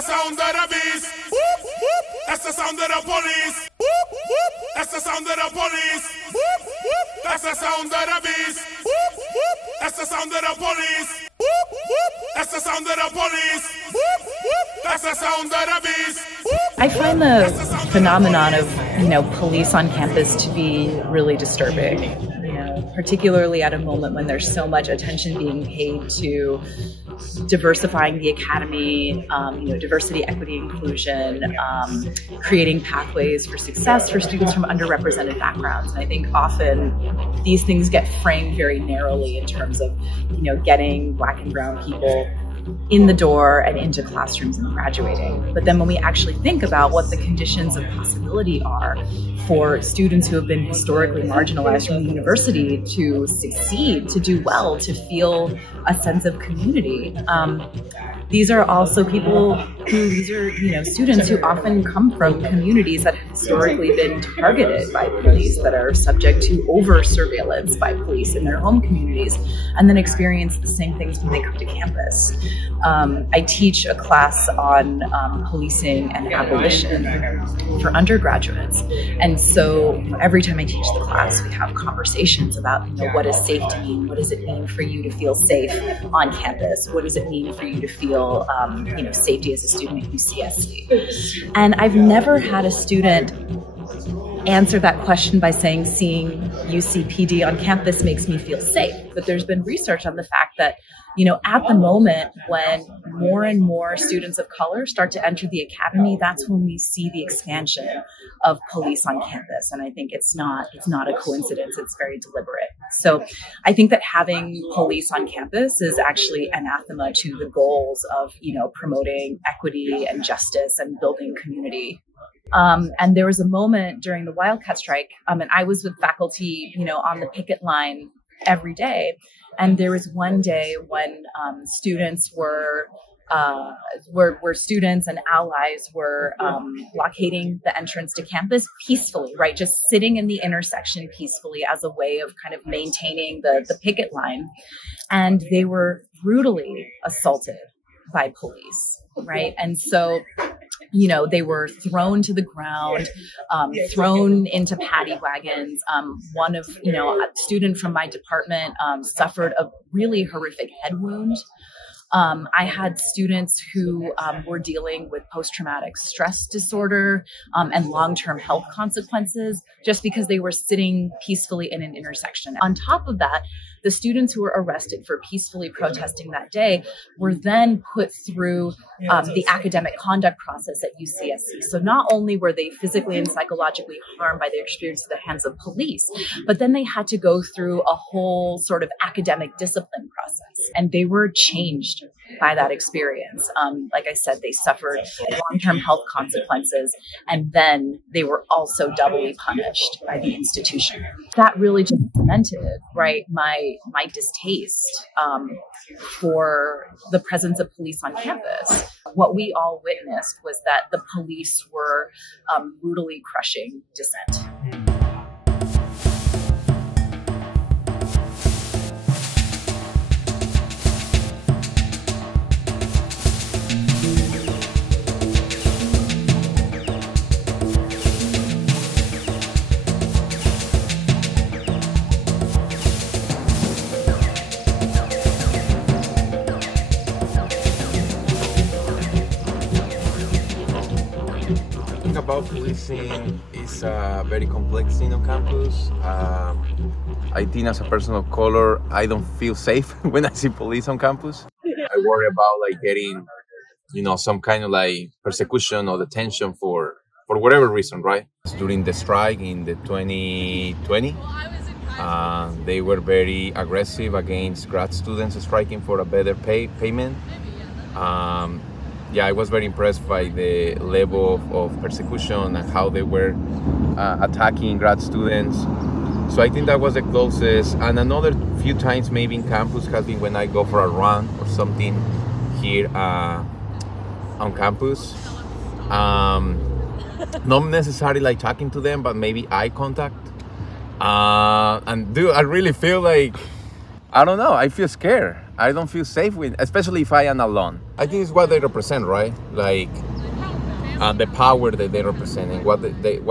the sound of the beast. Whoop, whoop. That's the sound of the police. Whoop, whoop. That's the sound of the police. Whoop, whoop. That's the sound of the beast. Whoop, whoop. That's the sound of the police. Whoop, whoop. That's the sound of the police. Whoop, whoop. That's the sound of the beast. I find the phenomenon of, police on campus to be really disturbing, particularly at a moment when there's so much attention being paid to diversifying the academy, diversity, equity, inclusion, creating pathways for success for students from underrepresented backgrounds. And I think often these things get framed very narrowly in terms of, getting Black and brown people in the door and into classrooms and graduating. But then when we actually think about what the conditions of possibility are for students who have been historically marginalized from the university to succeed, to do well, to feel a sense of community, these are also people students who often come from communities that have historically been targeted by police, that are subject to over surveillance by police in their home communities, and then experience the same things when they come to campus. I teach a class on policing and abolition for undergraduates. And so every time I teach the class, we have conversations about, what does safety mean? What does it mean for you to feel safe on campus? What does it mean for you to feel, safety as a student at UCSC? And I've never had a student answer that question by saying, seeing UCPD on campus makes me feel safe. But there's been research on the fact that, at the moment when more and more students of color start to enter the academy, that's when we see the expansion of police on campus. And I think it's not a coincidence. It's very deliberate. So I think that having police on campus is actually anathema to the goals of, promoting equity and justice and building community. And there was a moment during the Wildcat strike, and I was with faculty, on the picket line every day. And there was one day when students were students and allies were blockading the entrance to campus peacefully, right? Just sitting in the intersection peacefully as a way of kind of maintaining the picket line. And they were brutally assaulted by police, right? And so they were thrown to the ground, thrown into paddy wagons. One of, a student from my department suffered a really horrific head wound. I had students who were dealing with post-traumatic stress disorder and long-term health consequences just because they were sitting peacefully in an intersection. On top of that, the students who were arrested for peacefully protesting that day were then put through the academic conduct process at UCSC. So not only were they physically and psychologically harmed by their experience at the hands of police, but then they had to go through a whole sort of academic discipline process. And they were changed by that experience. Like I said, they suffered long-term health consequences, and then they were also doubly punished by the institution. That really just cemented, right, my distaste for the presence of police on campus. What we all witnessed was that the police were brutally crushing dissent. About policing is a very complex thing on campus. I think as a person of color, I don't feel safe when I see police on campus. I worry about getting, some kind of persecution or detention for whatever reason, right? During the strike in the 2020, they were very aggressive against grad students striking for a better payment. I was very impressed by the level of persecution and how they were attacking grad students. So I think that was the closest. And another few times maybe in campus has been when I go for a run or something here on campus. Not necessarily talking to them, but maybe eye contact. And dude, I really feel I don't know, I feel scared. I don't feel safe with, especially if I am alone. I think it's what they represent, right? Like the power that they represent and what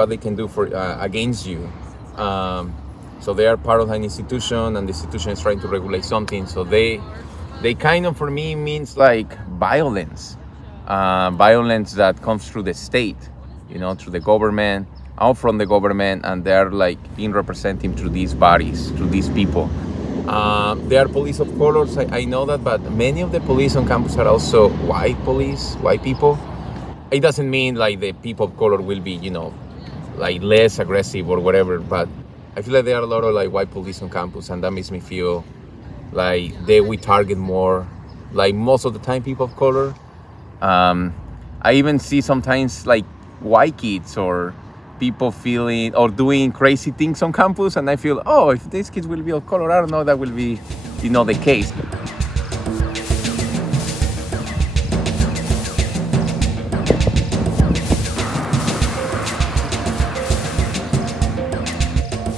they can do for against you. So they are part of an institution, and the institution is trying to regulate something. So they kind of, for me, means like violence, violence that comes through the state, you know, through the government, or from the government, and they're like being represented through these bodies, through these people. They are police of colors, I know that, but many of the police on campus are also white police, white people. It doesn't mean like the people of color will be, you know, like less aggressive or whatever, but I feel like there are a lot of like white police on campus, and that makes me feel like we target more, like most of the time, people of color. I even see sometimes like white kids or people feeling or doing crazy things on campus, and I feel, oh, if these kids will be of color, I don't know that will be, you know, the case.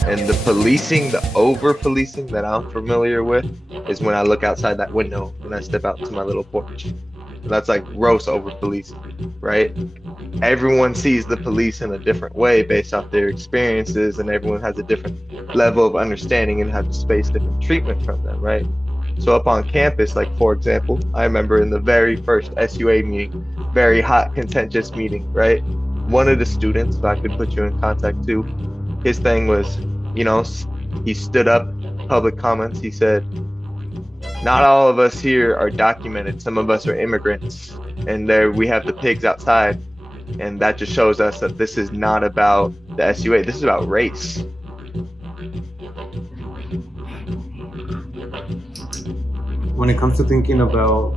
And the policing, the over-policing that I'm familiar with is when I look outside that window, when I step out to my little porch. That's like gross over-policing, right? Everyone sees the police in a different way based off their experiences, and everyone has a different level of understanding and has to space different treatment from them, right? So up on campus, like for example, I remember in the very first SUA meeting, very hot, contentious meeting, right? One of the students, if I could put you in contact too, his thing was, you know, he stood up, public comments, he said, not all of us here are documented. Some of us are immigrants, and there we have the pigs outside. And that just shows us that this is not about the SUA, this is about race. When it comes to thinking about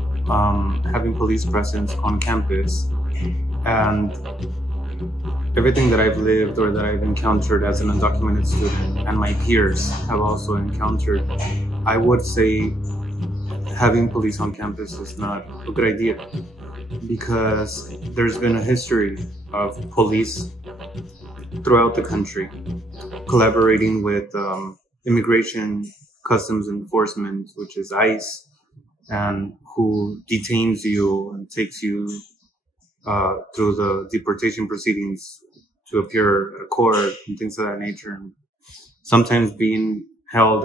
having police presence on campus, and everything that I've lived or that I've encountered as an undocumented student, and my peers have also encountered, I would say having police on campus is not a good idea, because there's been a history of police throughout the country collaborating with immigration customs enforcement, which is ICE, and who detains you and takes you through the deportation proceedings to appear at a court and things of that nature, and sometimes being held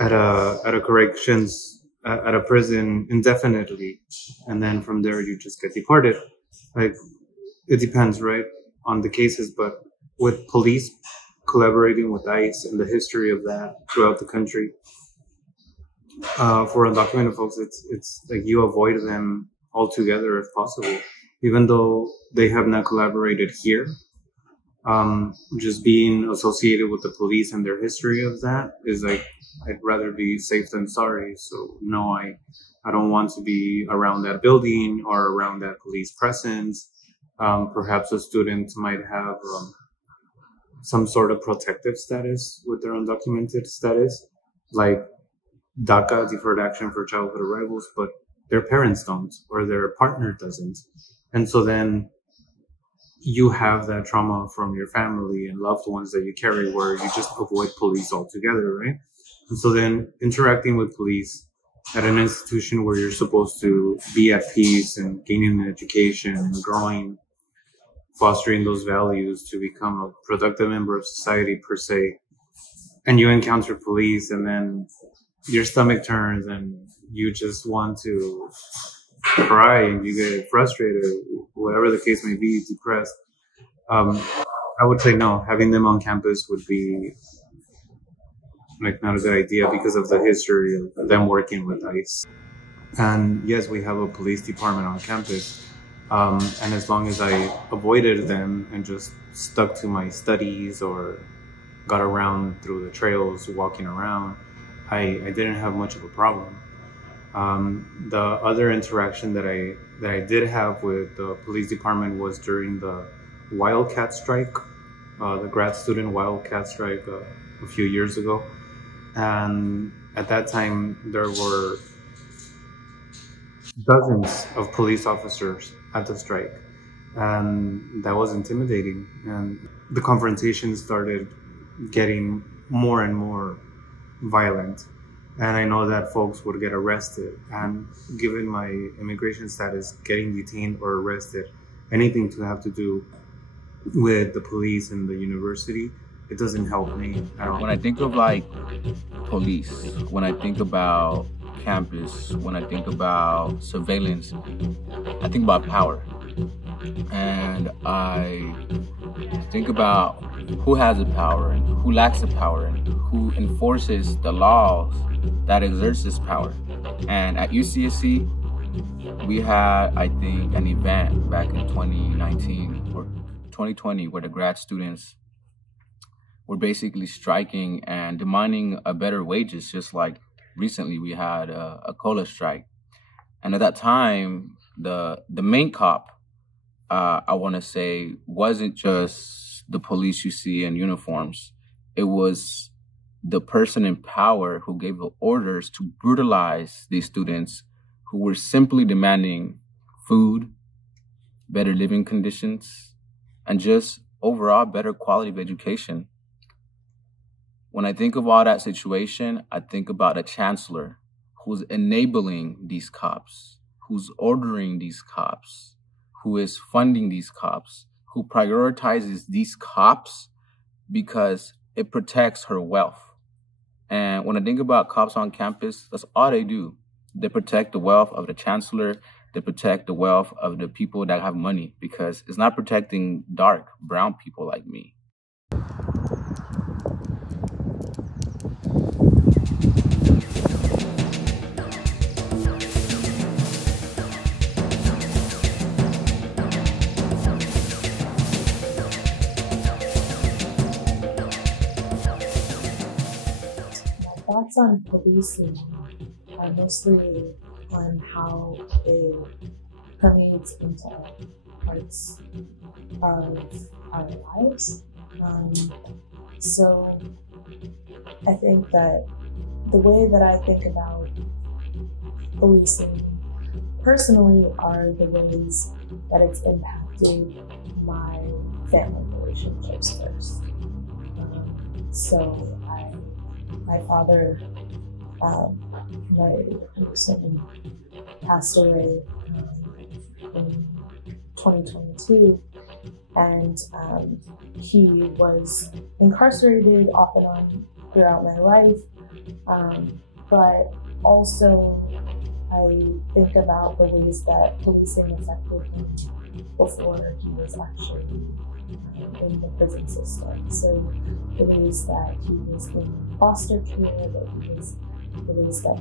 at a corrections at a prison indefinitely, and then from there you just get deported. Like, it depends, right, on the cases, but with police collaborating with ICE and the history of that throughout the country, for undocumented folks, it's like you avoid them altogether if possible, even though they have not collaborated here. Just being associated with the police and their history of that is like, I'd rather be safe than sorry. So no, I don't want to be around that building or around that police presence. Perhaps a student might have some sort of protective status with their undocumented status, like DACA, Deferred Action for Childhood Arrivals, but their parents don't, or their partner doesn't. And so then you have that trauma from your family and loved ones that you carry, where you just avoid police altogether, right? And so then interacting with police at an institution where you're supposed to be at peace and gaining an education and growing, fostering those values to become a productive member of society per se, and you encounter police and then your stomach turns and you just want to cry and you get frustrated, whatever the case may be, depressed. I would say no, having them on campus would be like not a good idea because of the history of them working with ICE. And yes, we have a police department on campus. And as long as I avoided them and just stuck to my studies or got around through the trails, walking around, I didn't have much of a problem. The other interaction that I did have with the police department was during the Wildcat strike, the grad student Wildcat strike a few years ago. And at that time, there were dozens of police officers at the strike, and that was intimidating. And the confrontation started getting more and more violent. And I know that folks would get arrested. And given my immigration status, getting detained or arrested, anything to have to do with the police and the university, it doesn't help me at all. When I think of like police, when I think about campus, when I think about surveillance, I think about power. And I think about who has the power and who lacks the power and who enforces the laws that exerts this power. And at UCSC, we had, I think, an event back in 2019 or 2020 where the grad students were basically striking and demanding a better wages, just like recently we had a cola strike. And at that time, the main cop, I want to say, wasn't just the police you see in uniforms. It was the person in power who gave the orders to brutalize these students who were simply demanding food, better living conditions, and just overall better quality of education. When I think of all that situation, I think about a chancellor who's enabling these cops, who's ordering these cops, who is funding these cops, who prioritizes these cops because it protects her wealth. And when I think about cops on campus, that's all they do. They protect the wealth of the chancellor. They protect the wealth of the people that have money, because it's not protecting dark, brown people like me. Thoughts on policing are mostly on how it permeates into parts of our lives. So I think that the way that I think about policing personally are the ways that it's impacted my family relationships first. My father, recently passed away in 2022, and he was incarcerated off and on throughout my life, but also I think about the ways that policing affected him before he was actually in the prison system. So the ways that he was in foster care, the ways that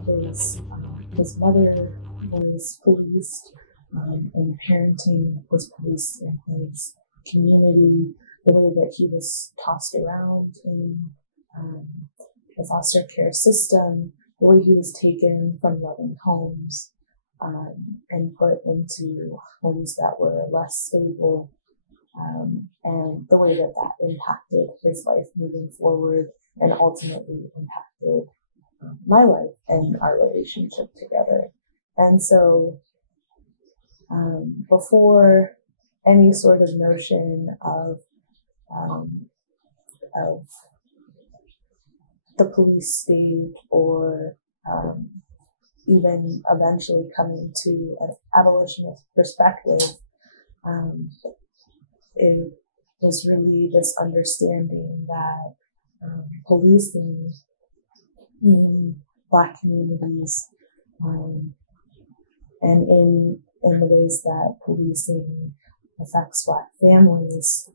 his mother was policed, and parenting was policed in his community, the way that he was tossed around in the foster care system, the way he was taken from loving homes and put into homes that were less stable, and the way that impacted his life moving forward and ultimately impacted my life and our relationship together. And so before any sort of notion of the police state or even eventually coming to an abolitionist perspective, it was really this understanding that policing in Black communities and in the ways that policing affects Black families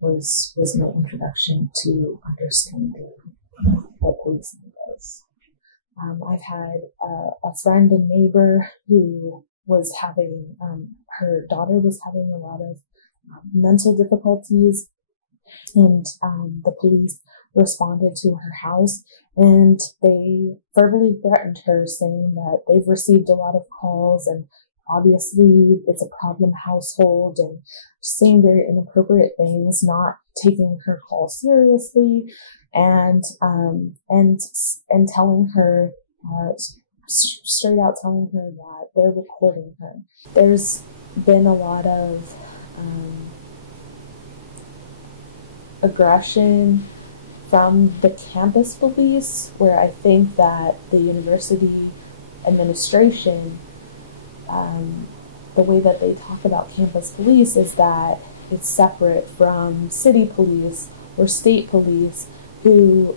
was my introduction to understanding what policing is. I've had a friend and neighbor who was having, her daughter was having a lot of mental difficulties, and the police responded to her house, and they verbally threatened her, saying that they've received a lot of calls and obviously it's a problem household, and saying very inappropriate things, not taking her call seriously, and telling her, straight out telling her that they're recording her. There's been a lot of aggression from the campus police, where I think that the university administration, the way that they talk about campus police is that it's separate from city police or state police, who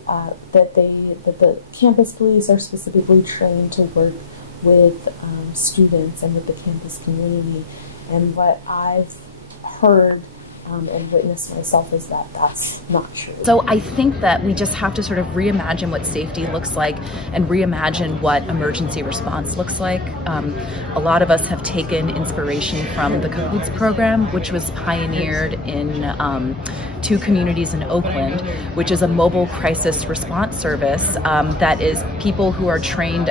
that the campus police are specifically trained to work with students and with the campus community. And what I've heard and witnessed myself is that that's not true. So I think that we just have to sort of reimagine what safety looks like and reimagine what emergency response looks like. A lot of us have taken inspiration from the Cahoots program, which was pioneered in 2 communities in Oakland, which is a mobile crisis response service that is people who are trained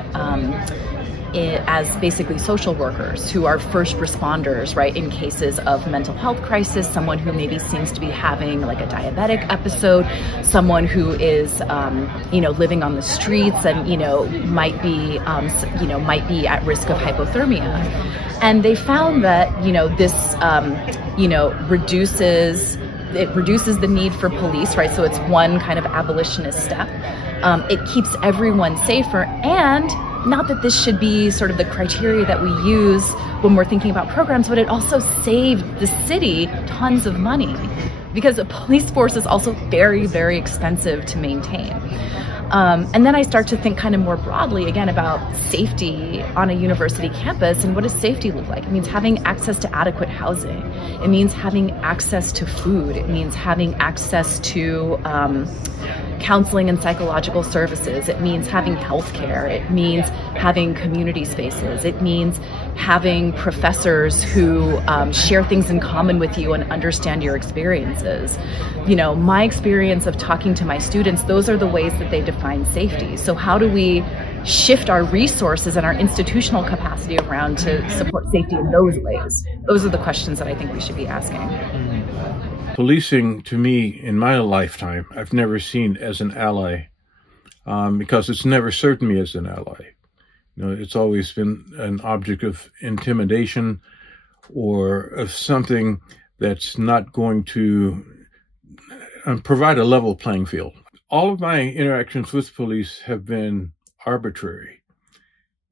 as basically social workers who are first responders, right, in cases of mental health crisis, someone who maybe seems to be having like a diabetic episode, someone who is, living on the streets and, might be at risk of hypothermia. And they found that, this, reduces the need for police, right? So it's one kind of abolitionist step. It keeps everyone safer, and not that this should be sort of the criteria that we use when we're thinking about programs, but it also saved the city tons of money because a police force is also very, very expensive to maintain. And then I start to think kind of more broadly again about safety on a university campus, and what does safety look like? It means having access to adequate housing. It means having access to food. It means having access to counseling and psychological services. It means having health care. It means having community spaces. It means having professors who share things in common with you and understand your experiences. My experience of talking to my students, those are the ways that they define safety. So how do we shift our resources and our institutional capacity around to support safety in those ways? Those are the questions that I think we should be asking. Policing, to me, in my lifetime, I've never seen as an ally, because it's never served me as an ally. It's always been an object of intimidation or of something that's not going to provide a level playing field. All of my interactions with police have been arbitrary.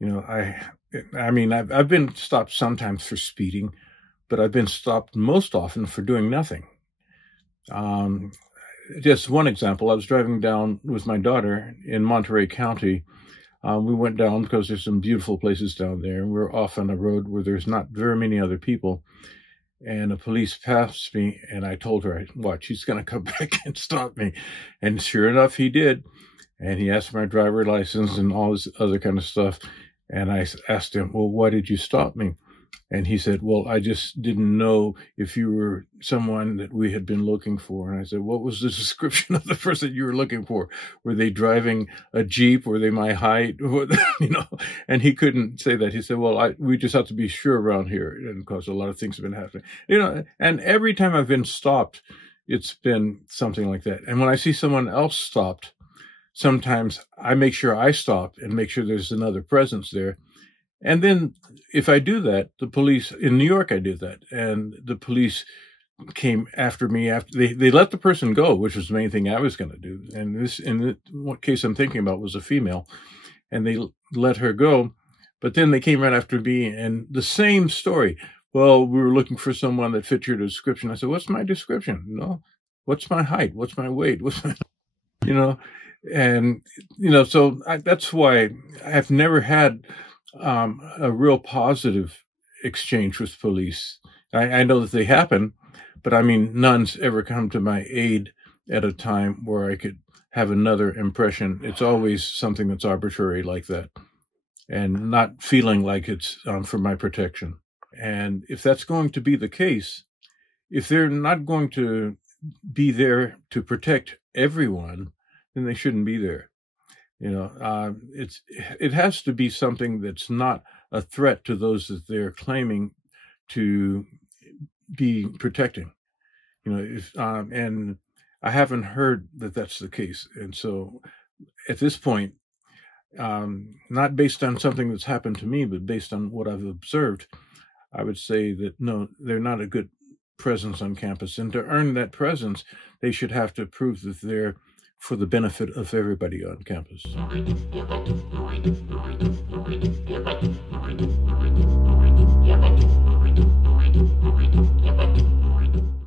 I've been stopped sometimes for speeding, but I've been stopped most often for doing nothing. Just one example, I was driving down with my daughter in Monterey County. We went down because there's some beautiful places down there. And we're off on a road where there's not very many other people. And a police passed me, and I told her, watch, he's going to come back and stop me. And sure enough, he did. And he asked my driver's license and all this other kind of stuff. And I asked him, well, why did you stop me? And he said, well, I just didn't know if you were someone that we had been looking for. And I said, what was the description of the person you were looking for? Were they driving a Jeep? Were they my height? And he couldn't say that. He said, well, we just have to be sure around here. And because a lot of things have been happening, and every time I've been stopped, it's been something like that. And when I see someone else stopped, sometimes I make sure I stop and make sure there's another presence there. And then if I do that, the police in New York, I did that. And the police came after me after they let the person go, which was the main thing I was going to do. And this, in what case I'm thinking about, was a female, and they let her go. But then they came right after me, and the same story. Well, we were looking for someone that fit your description. I said, what's my description? What's my height? What's my weight? What's my, and, so that's why I've never had a real positive exchange with police. I know that they happen, but none's ever come to my aid at a time where I could have another impression. It's always something that's arbitrary like that and not feeling like it's for my protection. And if that's going to be the case, if they're not going to be there to protect everyone, then they shouldn't be there. It has to be something that's not a threat to those that they're claiming to be protecting. And I haven't heard that that's the case. And so at this point, not based on something that's happened to me, but based on what I've observed, I would say that no, they're not a good presence on campus. And to earn that presence, they should have to prove that they're for the benefit of everybody on campus.